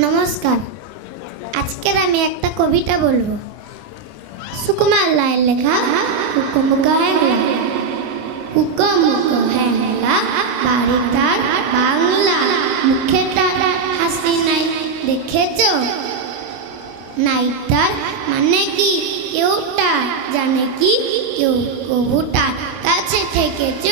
নমস্কার। আজকের আমি একটা কবিতা বলবো। সুকুমার লাইন লেখা হুকুমুক হ্যাংলা। হুকুমুক হ্যাংলা বাড়িটার বাংলা, মুখে তার হাসি নাই দেখেছ? নাইটার মানে কি কেউটা জানে কি? কেউ কবুটার কাছে থেকেছ?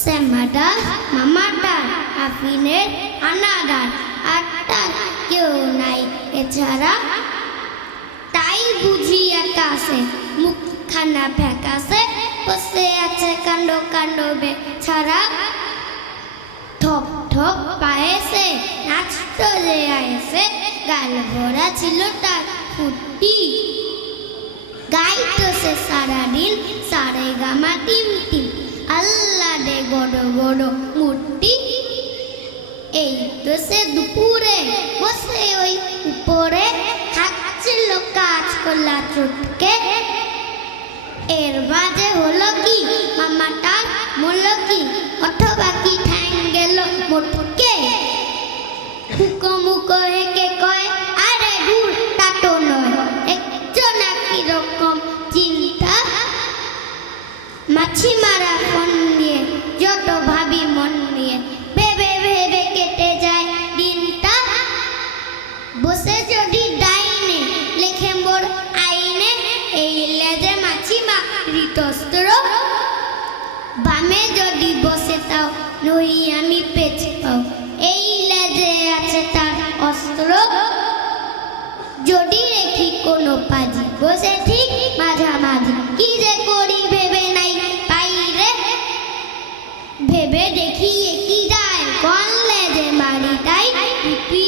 শ্যামাডার মামাডার আফিনের আনাডার আটটার কেউ নাই এছাড়া। তাই বুঝি আকাশে মুখখানা ফ্যাকাশে বসে আছে কাণ্ড কাণ্ড বেছাড়া। ঠক ঠক পায়েসে নাচতো যে আয়েসে, গাল ভরা ছিল তার ফুটি। গাইতো সে সারাদিন সারে গামা টিম টিম, আল্লাহ দে গড় গড় মূর্তি। এই তো সে দুপুরে বসে ওই উপরে খাচ্ছিল কাজ কলা চুটকে। এর বাজে হলো কি মামাটার মূল কি, অথবা কি ঠ্যাং গেল মোটকে। হুকো হেকে কয় আরে দূর তা তো নয়, একজন একই রকম চিন্তা। মাছি মারা ফোন দিয়ে যত ভাবি মন দিয়ে, ভেবে ভেবে কেটে যায় দিনটা। বসে যদি ডাইনে লেখে মোর আইনে, এই লেজে মাছি মাতৃতস্ত্র। বামে যদি বসে তাও নই আমি পেছ পাও, এই লেজে আছে তার অস্ত্র। যদি রেখি কোনো পাজি বসে ঠিক মাঝামাঝি, কি যে করি ভেবে নাই বাইরে। ভেবে দেখি কি যায় কনলে যে মারি তাই পিপি